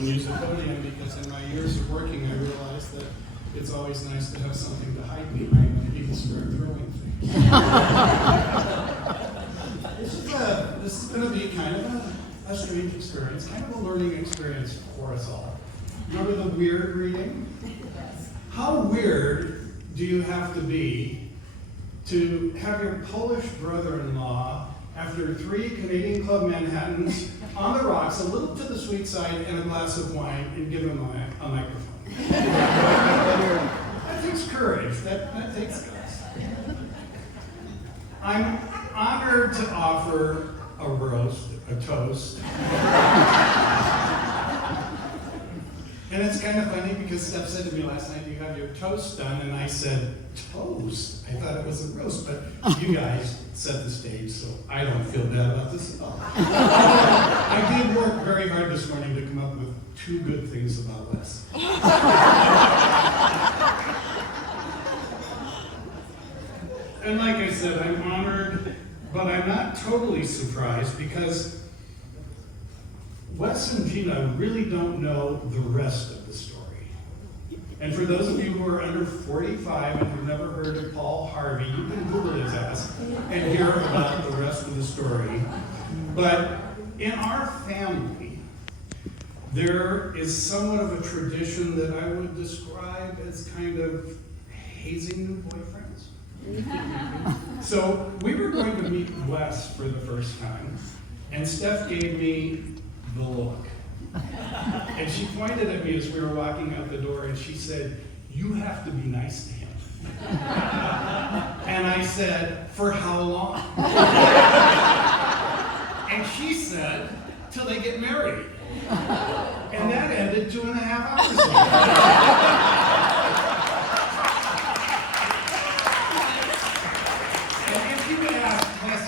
and use the podium because in my years of working, I realized that it's always nice to have something to hide behind when people start throwing things. This is going to be kind of a strange experience, kind of a learning experience for us all. Remember the weird reading? How weird do you have to be to have your Polish brother-in-law, after 3 Canadian Club Manhattans, on the rocks, a little to the sweet side, and a glass of wine, and give him a microphone? That takes courage. That takes guts. I'm honored to offer a toast. And it's kind of funny because Steph said to me last night, "You have your toast done," and I said, "Toast?" I thought it was a roast, but you guys set the stage, so I don't feel bad about this at all. I did work very hard this morning to come up with 2 good things about Wes. And like I said, I'm honored, but I'm not totally surprised because Wes and Gina really don't know the rest of the story. And for those of you who are under 45 and have never heard of Paul Harvey, you can Google his ass and hear about the rest of the story. But in our family, there is somewhat of a tradition that I would describe as kind of hazing new boyfriends. So we were going to meet Wes for the first time, and Steph gave me the look. And she pointed at me as we were walking out the door and she said, "You have to be nice to him." And I said, "For how long?" And she said, "Till they get married." And that ended 2.5 hours ago.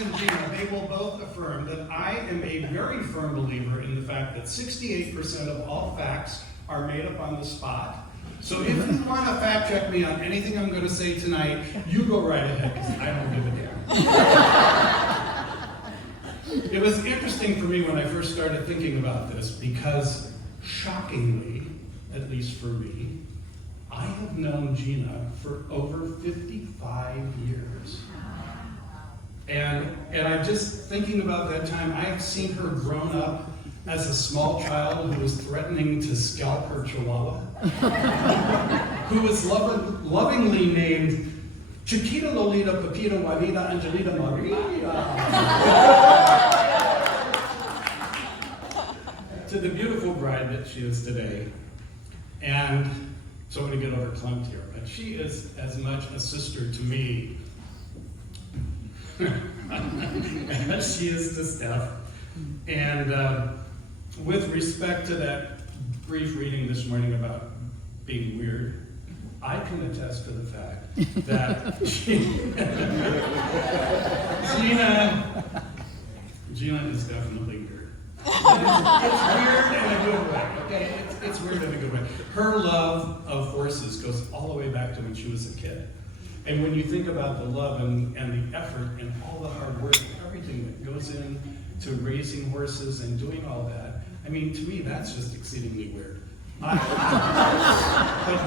And Gina, they will both affirm that I am a very firm believer in the fact that 68% of all facts are made up on the spot. So if you want to fact check me on anything I'm going to say tonight, you go right ahead, because I don't give a damn. It was interesting for me when I first started thinking about this, because shockingly, at least for me, I have known Gina for over 55 years. And I'm just thinking about that time. I have seen her grown up as a small child who was threatening to scalp her chihuahua, who was lovingly named Chiquita, Lolita, Pepita, Juanita, Angelita, Maria, to the beautiful bride that she is today. And so I'm going to get over clunked here, but she is as much a sister to me as she is to Steph. And with respect to that brief reading this morning about being weird, I can attest to the fact that Gina is definitely weird. It's weird in a good way, okay? It's weird in a good way. Her love of horses goes all the way back to when she was a kid. And when you think about the love and the effort and all the hard work and everything that goes in to raising horses and doing all that, I mean, to me, that's just exceedingly weird. But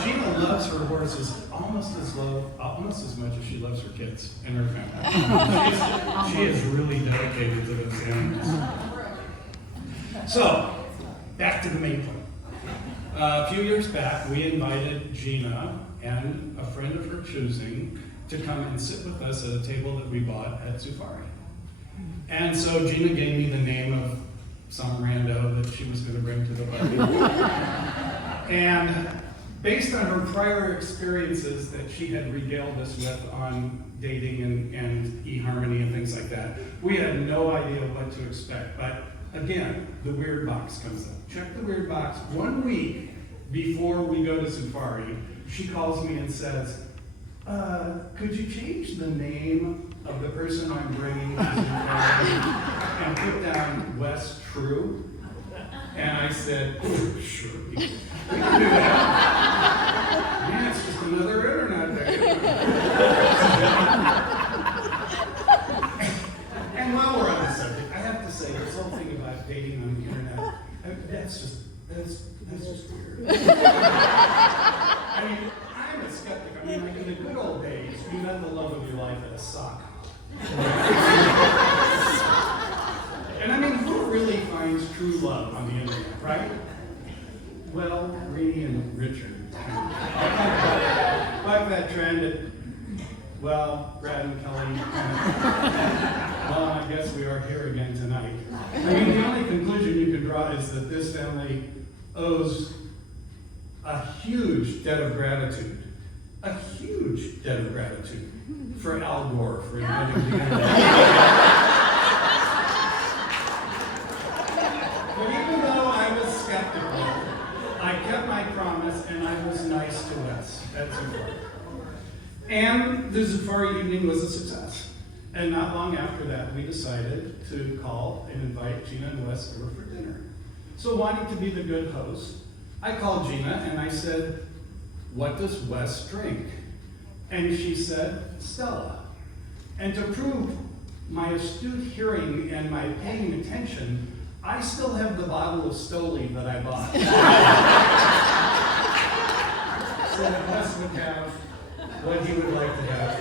Gina loves her horses almost as much as she loves her kids and her family. She is really dedicated to those animals. So, back to the main point. A few years back, we invited Gina and a friend of her choosing to come and sit with us at a table that we bought at Zufari. And so Gina gave me the name of some rando that she was going to bring to the party. And based on her prior experiences that she had regaled us with on dating and eHarmony and things like that, we had no idea what to expect. But again, the weird box comes up. Check the weird box. 1 week before we go to Zufari, she calls me and says, "Could you change the name of the person I'm bringing to Zufari and put down Wes True?" And I said, "Sure, we can do that." Man, it's just another internet day. And while we're on the subject, I have to say, this whole thing about dating on the internet, that's that trend, well, Brad and Kelly, well, I guess we are here again tonight. I mean, the only conclusion you can draw is that this family owes a huge debt of gratitude for Al Gore for inventing the internet. But even though I was skeptical, I kept my promise and I was nice to Wes at Zufari. And the Zufari evening was a success. And not long after that, we decided to call and invite Gina and Wes over for dinner. So wanting to be the good host, I called Gina and I said, "What does Wes drink?" And she said, "Stella." And to prove my astute hearing and my paying attention, I still have the bottle of Stoli that I bought. So that Wes would have what he would like to have.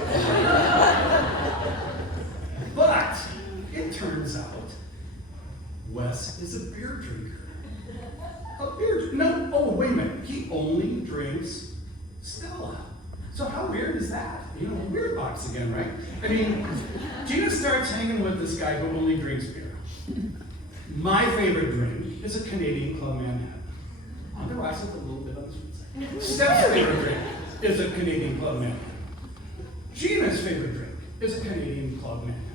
But it turns out Wes is a beer drinker. No, oh, wait a minute. He only drinks Stella. So how weird is that? You know, weird box again, right? I mean, Gina starts hanging with this guy who only drinks beer. My favorite drink is a Canadian Club Manhattan. On the rise, it's a little bit on the sweet side. Steph's favorite drink is a Canadian Club Manhattan. Gina's favorite drink is a Canadian Club Manhattan.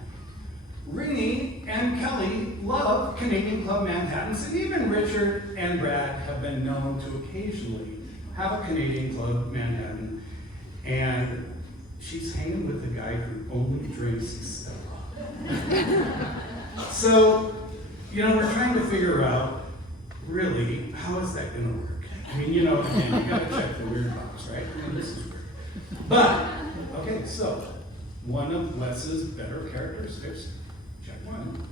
Ringy and Kelly love Canadian Club Manhattans, and even Richard and Brad have been known to occasionally have a Canadian Club Manhattan, and she's hanging with the guy who only drinks Stella. So, you know, we're trying to figure out, really, how is that going to work? I mean, you know, again, you got to check the weird box, right? I mean, this is weird. But, okay, so, one of Wes's better characteristics, check one,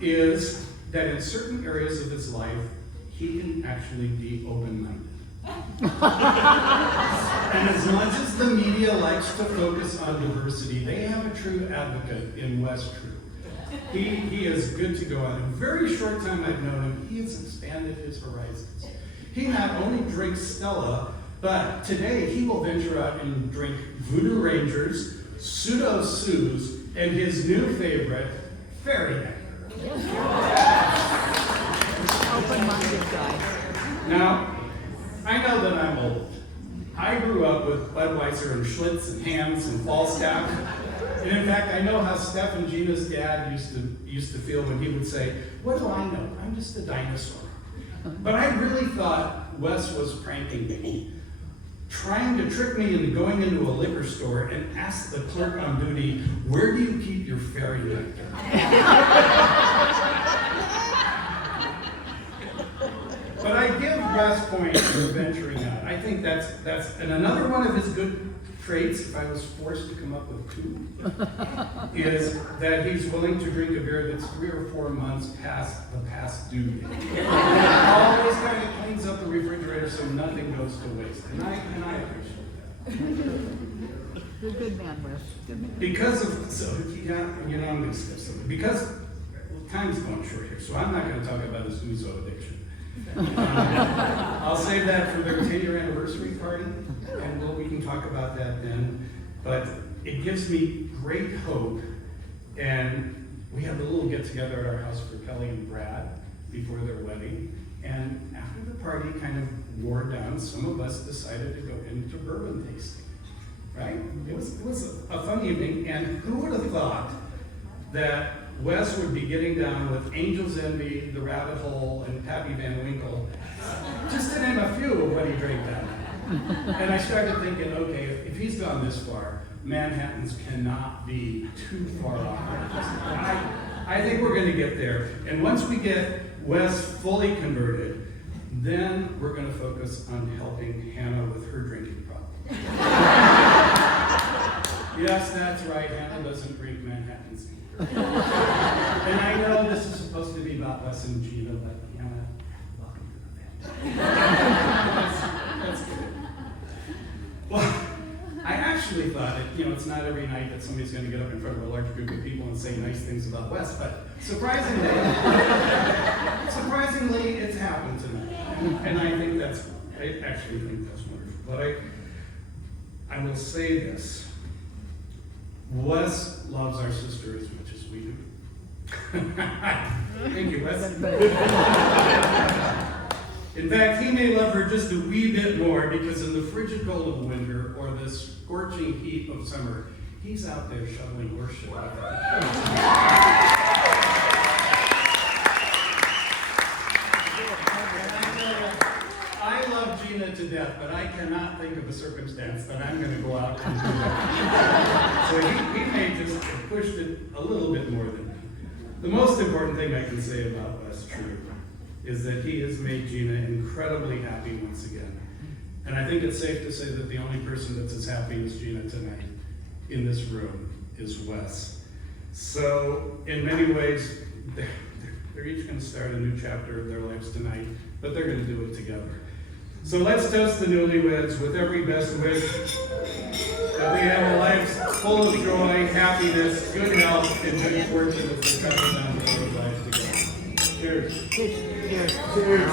is that in certain areas of his life, he can actually be open-minded. And as much as the media likes to focus on diversity, they have a true advocate in Wes True. He is good to go on. In a very short time I've known him, he has expanded his horizons. He not only drinks Stella, but today he will venture out and drink Voodoo Rangers, Pseudo Suze, and his new favorite, Fairy Nectar. Open-minded guy. Now, I know that I'm old. I grew up with Budweiser and Schlitz and Hamm's and Falstaff. And in fact, I know how Steph and Gina's dad used to feel when he would say, "What do I know? I'm just a dinosaur." But I really thought Wes was pranking me, trying to trick me into going into a liquor store and ask the clerk on duty, "Where do you keep your fairy nectar?" But I give Wes points for venturing out. I think that's and another one of his good traits, if I was forced to come up with two, is that he's willing to drink a beer that's 3 or 4 months past the past due date. Always kind of cleans up the refrigerator so nothing goes to waste. And I appreciate that. You're a good man, Wes. Good man. Because of, so, you know, I'm going to skip something. Because time's going short here, so I'm not going to talk about his ouzo addiction. I'll save that for their 10-year anniversary party, and we can talk about that then. But it gives me great hope, and we had a little get-together at our house for Kelly and Brad before their wedding, and after the party kind of wore down, some of us decided to go into bourbon tasting, right? It was a fun evening, and who would have thought that Wes would be getting down with Angel's Envy, The Rabbit Hole, and Pappy Van Winkle, just to name a few of what he drank that night. And I started thinking, okay, if he's gone this far, Manhattans cannot be too far off. I think we're going to get there. And once we get Wes fully converted, then we're going to focus on helping Hannah with her drinking problem. Yes, that's right, Hannah doesn't drink Manhattans. And I know this is supposed to be about Wes and Gina, but Hannah, welcome to the family. That's good. Well, I actually thought it's not every night that somebody's going to get up in front of a large group of people and say nice things about Wes, but surprisingly, it's happened tonight. And I actually think that's wonderful. But I I will say this. Wes loves our sister as much as we do. Thank you, Wes. In fact, he may love her just a wee bit more because in the frigid cold of winter or the scorching heat of summer, he's out there shoveling worship. I love Gina to death, but I cannot think of a circumstance that I'm going to go out and do that. So he may just have pushed it a little bit more than that. The most important thing I can say about Wes True is that he has made Gina incredibly happy once again. And I think it's safe to say that the only person that's as happy as Gina tonight in this room is Wes. So in many ways, they're each going to start a new chapter of their lives tonight, but they're going to do it together. So let's toast the newlyweds with every best wish that we have a life full of joy, happiness, good health, and good fortune as we come down the road life together. Cheers. Cheers. Cheers.